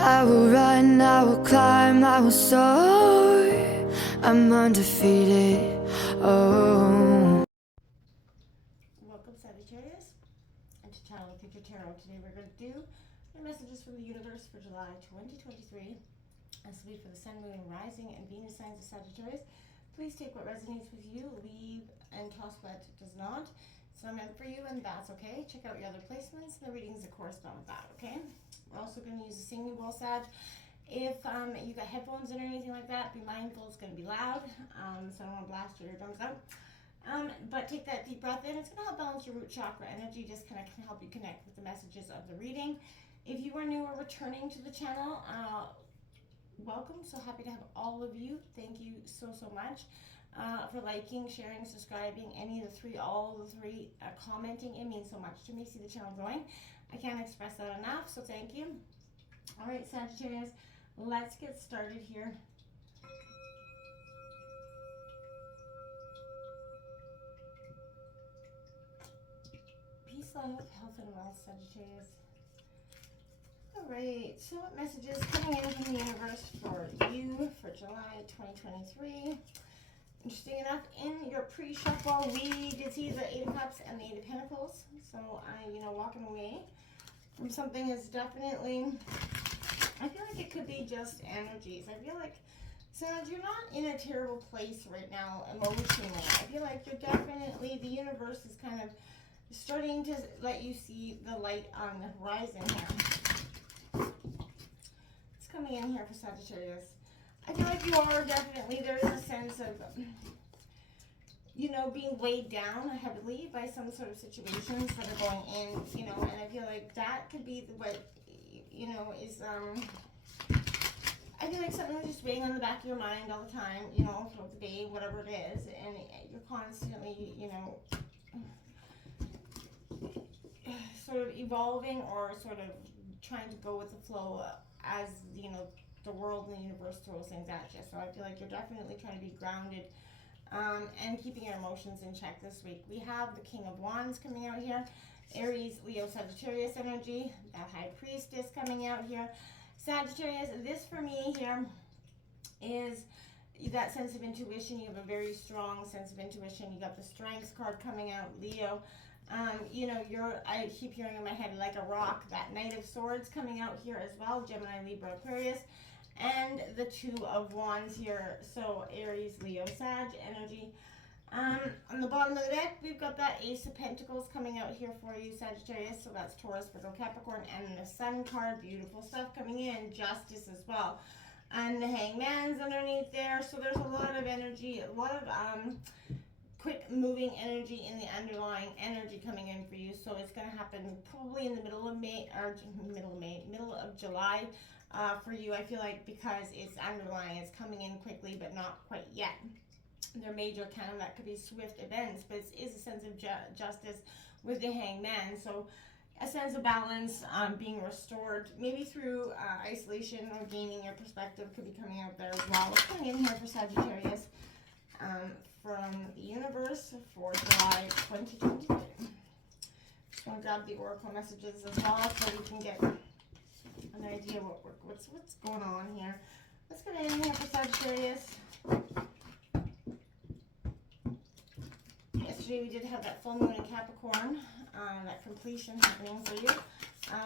I will run, I will climb, I will soar. I'm undefeated. Oh. Welcome, Sagittarius, and to Channel Future Tarot. Today we're going to do the messages from the universe for July 2023. This will be for the Sun, Moon, Rising, and Venus signs of Sagittarius. Please take what resonates with you, leave and toss what does not. It's not meant for you, and that's okay. Check out your other placements and the readings that correspond with that, okay? We're also going to use a singing bowl, Sag. If you got headphones in or anything like that, be mindful it's going to be loud, so I don't want to blast your eardrums out. But take that deep breath in. It's going to help balance your root chakra energy, just kind of help you connect with the messages of the reading. If you are new or returning to the channel, welcome. So happy to have all of you. Thank you so much for liking, sharing, subscribing, all the three, commenting. It means so much to me. See the channel growing. I can't express that enough, so thank you. All right, Sagittarius, let's get started here. Peace, love, health, and wealth, Sagittarius. All right, so what messages coming in from the universe for you for July 2023? Interesting enough, in your pre-shuffle, we did see the Eight of Cups and the Eight of Pentacles. So, walking away from something is definitely, I feel like it could be just energies. I feel like, Sag, you're not in a terrible place right now emotionally. I feel like you're definitely, the universe is kind of starting to let you see the light on the horizon here. It's coming in here for Sagittarius. I feel like you are definitely, there is a sense of, being weighed down heavily by some sort of situations that are going in, and I feel like that could be what, is, I feel like something is just weighing on the back of your mind all the time, throughout the day, whatever it is, and you're constantly, sort of evolving or sort of trying to go with the flow as, the world and the universe throws things at you. So I feel like you're definitely trying to be grounded and keeping your emotions in check this week. We have the King of Wands coming out here, Aries, Leo, Sagittarius energy, that High Priestess coming out here. Sagittarius, this for me here is that sense of intuition. You have a very strong sense of intuition. You got the Strengths card coming out, Leo. I keep hearing in my head like a rock, that Knight of Swords coming out here as well, Gemini, Libra, Aquarius, and the Two of Wands here, so Aries, Leo, Sag energy. On the bottom of the deck, we've got that Ace of Pentacles coming out here for you, Sagittarius, so that's Taurus, Virgo, Capricorn, and the Sun card, beautiful stuff coming in, Justice as well. And the Hangman's underneath there, so there's a lot of energy, a lot of quick moving energy in the underlying energy coming in for you. So it's going to happen probably in the middle of July for you. I feel like because it's underlying, it's coming in quickly, but not quite yet. They're major kind of, that could be swift events, but it is a sense of justice with the Hangman. So a sense of balance being restored, maybe through isolation or gaining your perspective could be coming out there as well. What's coming in here for Sagittarius from the universe for July 2023? Just want to grab the oracle messages as well so we can get an idea what's going on here. Let's get in here for Sagittarius. Yesterday we did have that full moon in Capricorn, that completion happening for you,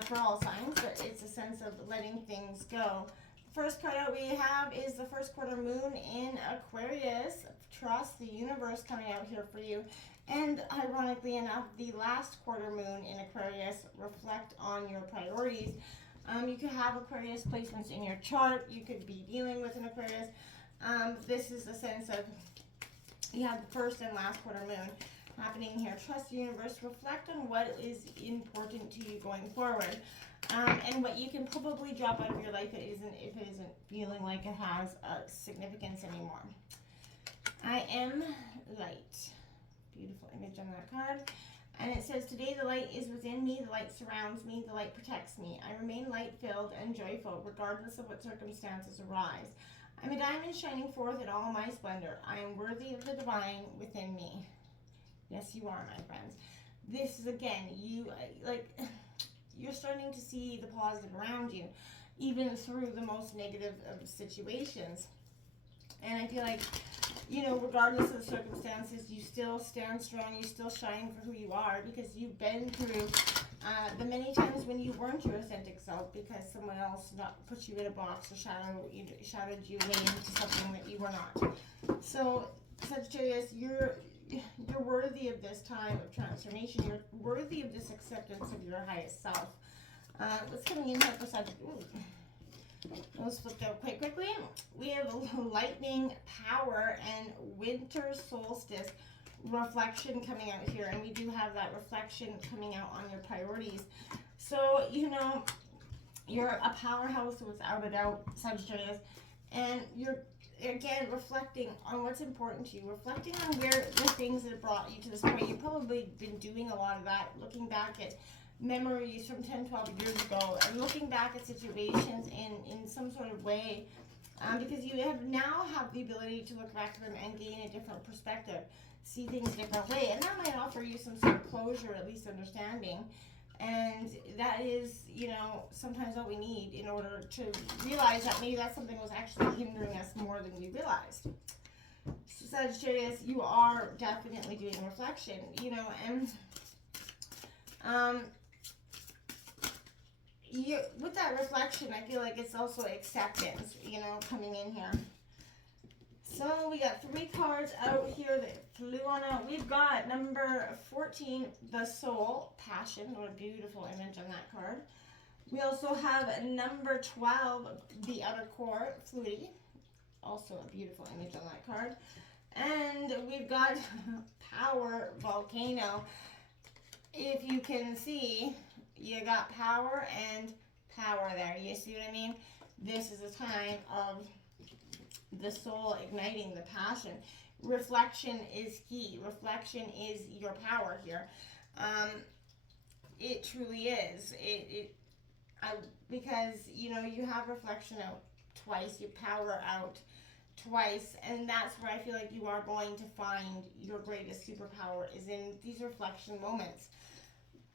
for all signs, but it's a sense of letting things go. The first card out we have is the first quarter moon in Aquarius. Trust the universe coming out here for you. And ironically enough, the last quarter moon in Aquarius, reflect on your priorities. You could have Aquarius placements in your chart. You could be dealing with an Aquarius. This is the sense of, you have the first and last quarter moon happening here. Trust the universe. Reflect on what is important to you going forward. And what you can probably drop out of your life if it isn't feeling like it has significance anymore. I am light. Beautiful image on that card. And it says, today the light is within me, the light surrounds me, the light protects me. I remain light-filled and joyful, regardless of what circumstances arise. I'm a diamond shining forth in all my splendor. I am worthy of the divine within me. Yes, you are, my friends. This is, again, you're starting to see the positive around you. even through the most negative of situations. And I feel like, regardless of the circumstances, you still stand strong, you still shine for who you are, because you've been through the many times when you weren't your authentic self because someone else not put you in a box or shadowed you away into something that you were not. So, Sagittarius, you're worthy of this time of transformation. You're worthy of this acceptance of your highest self. What's coming in here for Sagittarius? Let's flip out quite quickly. We have lightning, power, and winter solstice reflection coming out here. And we do have that reflection coming out on your priorities. So, you're a powerhouse without a doubt, Sagittarius. And you're, again, reflecting on what's important to you. Reflecting on where the things that have brought you to this point. You've probably been doing a lot of that, looking back at memories from 10, 12 years ago and looking back at situations in some sort of way, because you now have the ability to look back at them and gain a different perspective, see things a different way, and that might offer you some sort of closure, at least understanding. And that is, sometimes all we need in order to realize that maybe that something was actually hindering us more than we realized. So Sagittarius, you are definitely doing reflection, and with that reflection, I feel like it's also acceptance, coming in here. So we got 3 cards out here that flew on out. We've got number 14, the soul, passion. What a beautiful image on that card. We also have number 12, the outer core, fluidity. Also a beautiful image on that card. And we've got power, volcano. If you can see, you got power and power there. You see what I mean? This is a time of the soul igniting the passion. Reflection is key. Reflection is your power here. It truly is. Because you have reflection out twice, you power out twice, and that's where I feel like you are going to find your greatest superpower is in these reflection moments.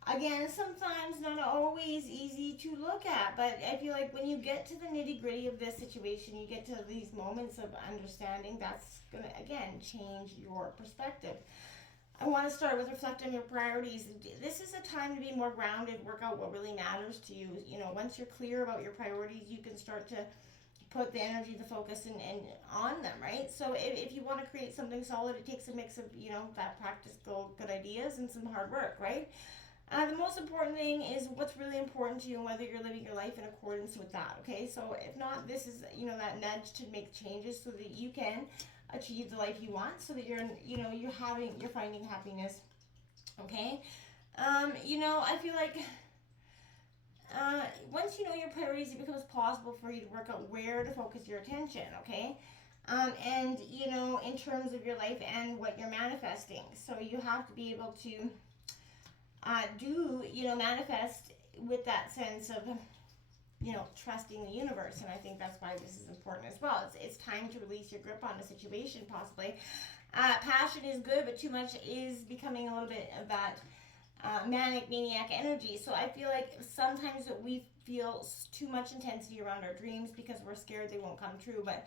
Again, sometimes not always easy to look at, but I feel like when you get to the nitty-gritty of this situation, you get to these moments of understanding, that's going to, again, change your perspective. I want to start with reflect on your priorities. This is a time to be more grounded, work out what really matters to you. Once you're clear about your priorities, you can start to put the energy, the focus and on them, right? So if you want to create something solid, it takes a mix of, that practical good ideas and some hard work, right? The most important thing is what's really important to you and whether you're living your life in accordance with that, okay? So if not, this is, that nudge to make changes so that you can achieve the life you want, so that you're finding happiness, okay? I feel like once you know your priorities, it becomes possible for you to work out where to focus your attention, okay? And, in terms of your life and what you're manifesting. So you have to be able to manifest with that sense of, trusting the universe. And I think that's why this is important as well. It's time to release your grip on a situation, possibly. Passion is good, but too much is becoming a little bit of that manic, maniac energy. So I feel like sometimes we feel too much intensity around our dreams because we're scared they won't come true, but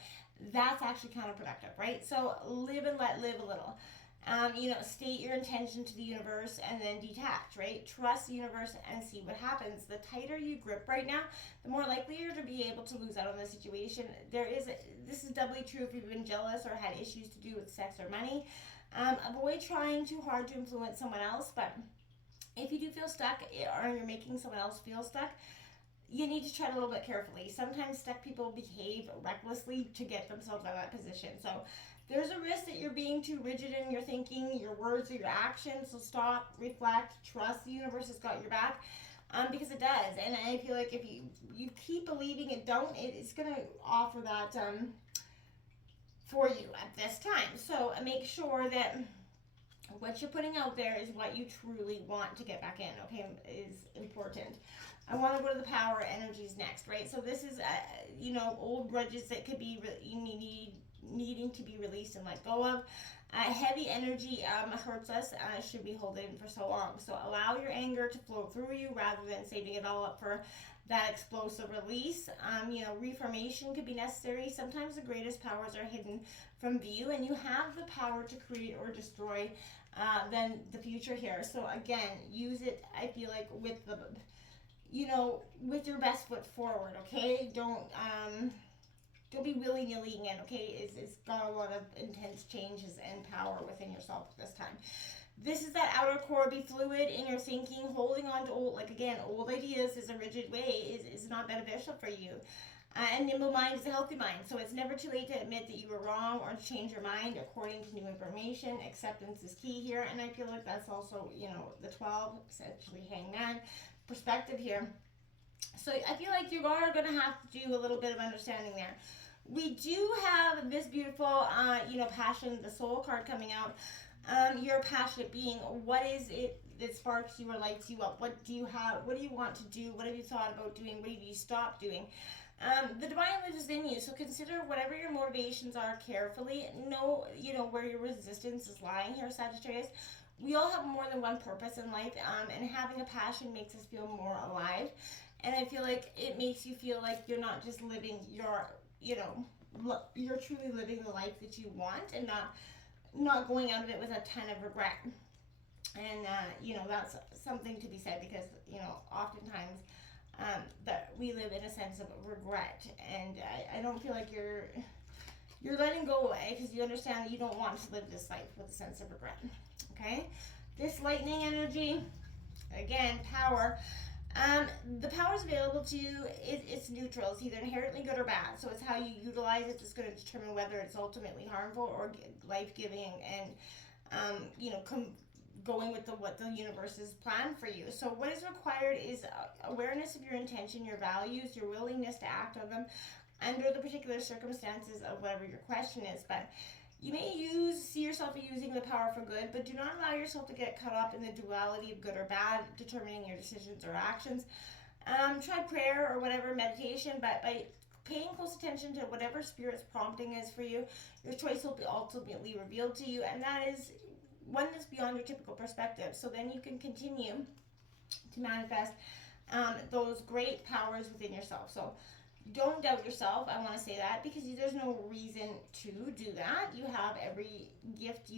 that's actually counterproductive, right? So live and let live a little. State your intention to the universe and then detach, right? Trust the universe and see what happens. The tighter you grip right now, the more likely you're to be able to lose out on the situation. This is doubly true if you've been jealous or had issues to do with sex or money. Avoid trying too hard to influence someone else, but if you do feel stuck or you're making someone else feel stuck, you need to tread a little bit carefully. Sometimes stuck people behave recklessly to get themselves out of that position. So there's a risk that you're being too rigid in your thinking, your words, or your actions. So stop, reflect, trust the universe has got your back, because it does. And I feel like if you keep believing it's going to offer that for you at this time. So make sure that what you're putting out there is what you truly want to get back in, okay, is important. I want to go to the power energies next, right? So this is, old grudges that could be, you need needing to be released and let go of. Heavy energy hurts us, should be holding for so long. So allow your anger to flow through you rather than saving it all up for that explosive release. Reformation could be necessary. Sometimes the greatest powers are hidden from view, and you have the power to create or destroy then the future here. So again, use it, I feel like, with the, with your best foot forward, okay? Don't be willy-nilly in, okay? It's got a lot of intense changes and power within yourself at this time. This is that outer core. Be fluid in your thinking. Holding on to old ideas is a rigid way is not beneficial for you. And nimble mind is a healthy mind. So it's never too late to admit that you were wrong or to change your mind according to new information. Acceptance is key here. And I feel like that's also, the 12, essentially hangman perspective here. So I feel like you are going to have to do a little bit of understanding there. We do have this beautiful, passion, the soul card coming out. You're a passionate being. What is it that sparks you or lights you up? What do you have? What do you want to do? What have you thought about doing? What have you stopped doing? The divine lives in you, so consider whatever your motivations are carefully. Know, where your resistance is lying here, Sagittarius. We all have more than one purpose in life, and having a passion makes us feel more alive. And I feel like it makes you feel like you're not just living your, you're truly living the life that you want, and not going out of it with a ton of regret. And, that's something to be said, because, oftentimes that we live in a sense of regret. And I don't feel like you're letting go away, because you understand that you don't want to live this life with a sense of regret. Okay? This lightning energy, again, power. The powers available to you, it's neutral. It's either inherently good or bad. So it's how you utilize it that's going to determine whether it's ultimately harmful or life-giving and, going with what the universe has planned for you. So what is required is awareness of your intention, your values, your willingness to act on them under the particular circumstances of whatever your question is. But you may see yourself using the power for good, but do not allow yourself to get caught up in the duality of good or bad, determining your decisions or actions. Try prayer or whatever, meditation, but by paying close attention to whatever Spirit's prompting is for you, your choice will be ultimately revealed to you, and that is one that's beyond your typical perspective. So then you can continue to manifest those great powers within yourself. So don't doubt yourself. I want to say that, because there's no reason to do that. You have every gift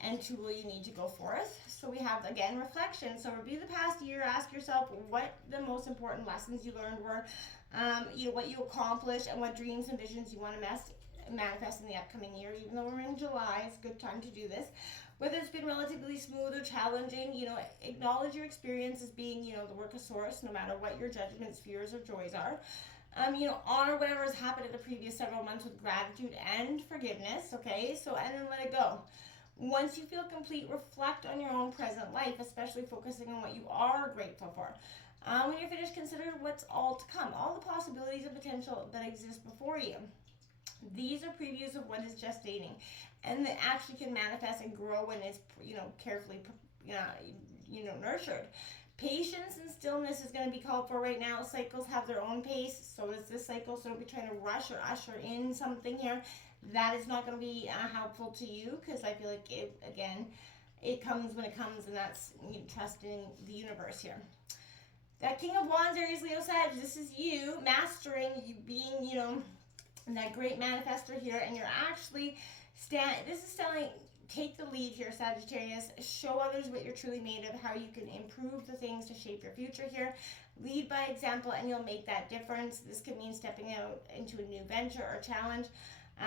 and tool you need to go forth. So we have, again, reflection. So review the past year. Ask yourself what the most important lessons you learned were, what you accomplished, and what dreams and visions you want to manifest in the upcoming year. Even though we're in July, it's a good time to do this. Whether it's been relatively smooth or challenging, acknowledge your experience as being, the work of source, no matter what your judgments, fears, or joys are. Honor whatever has happened in the previous several months with gratitude and forgiveness, okay? So, and then let it go. Once you feel complete, reflect on your own present life, especially focusing on what you are grateful for. When you're finished, consider what's all to come, all the possibilities and potential that exist before you. These are previews of what is gestating, and that actually can manifest and grow when it's, carefully, nurtured. Patience and stillness is going to be called for right now. Cycles have their own pace. So does this cycle. So don't be trying to rush or usher in something here. That is not going to be helpful to you, because I feel like, it comes when it comes, and that's trusting the universe here. That King of Wands, Aries, Leo, Sag, this is you mastering, you being, that great manifester here, and you're actually this is telling, take the lead here, Sagittarius. Show others what you're truly made of, how you can improve the things to shape your future here. Lead by example, and you'll make that difference. This could mean stepping out into a new venture or challenge.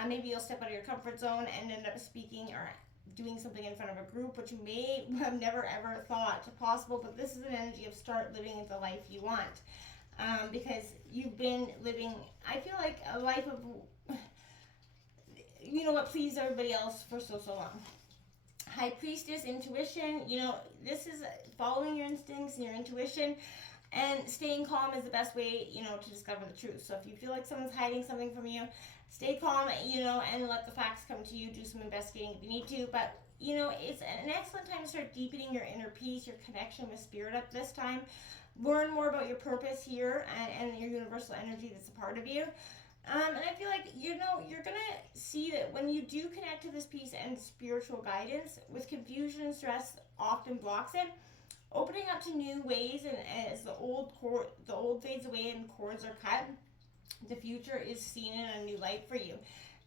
Maybe you'll step out of your comfort zone and end up speaking or doing something in front of a group, which you may have never ever thought possible, but this is an energy of start living the life you want. Because you've been living, I feel like, a life of, pleased everybody else for so long. High Priestess, intuition, this is following your instincts and your intuition, and staying calm is the best way, to discover the truth. So if you feel like someone's hiding something from you, stay calm, and let the facts come to you. Do some investigating if you need to, but, it's an excellent time to start deepening your inner peace, your connection with Spirit up this time. Learn more about your purpose here and your universal energy that's a part of you. And I feel like, you know, you're going to see that when you do connect to this peace and spiritual guidance, with confusion and stress often blocks it, opening up to new ways, and as the old fades away and cords are cut, the future is seen in a new light for you.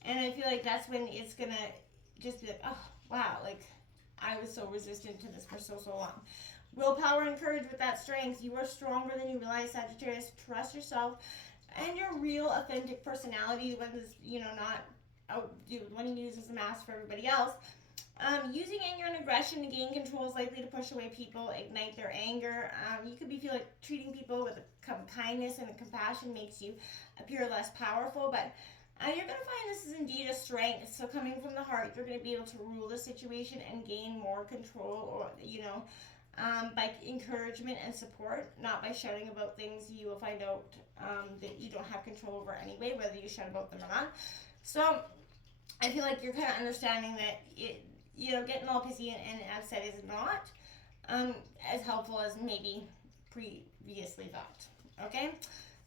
And I feel like that's when it's going to just be like, oh, wow, like I was so resistant to this for so long. Willpower and courage with that strength. You are stronger than you realize, Sagittarius. Trust yourself and your real authentic personality, when this, you know, not when you use as a mask for everybody else. Using anger and aggression to gain control is likely to push away people, ignite their anger. You could be feel like treating people with kindness and compassion makes you appear less powerful, but you're going to find this is indeed a strength. So coming from the heart, you're going to be able to rule the situation and gain more control, or, you know, by encouragement and support, not by shouting about things you will find out that you don't have control over anyway, whether you shout about them or not. So I feel like you're kind of understanding that it, you know, getting all pissy and upset is not as helpful as maybe previously thought. Okay?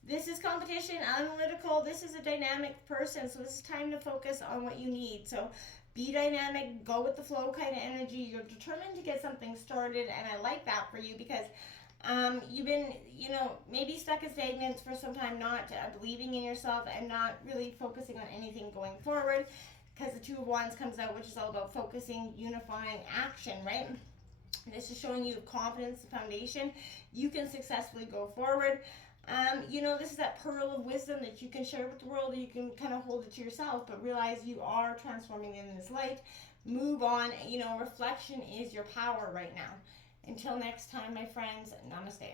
This is competition, analytical. This is a dynamic person, so this is time to focus on what you need. So be dynamic, go with the flow kind of energy. You're determined to get something started, and I like that for you because you've been, you know, maybe stuck in stagnant for some time, not believing in yourself and not really focusing on anything going forward, because the Two of Wands comes out, which is all about focusing, unifying, action, right? This is showing you confidence, the foundation. You can successfully go forward. You know, this is that pearl of wisdom that you can share with the world. You can kind of hold it to yourself, but realize you are transforming in this light. Move on. You know, reflection is your power right now. Until next time, my friends, namaste.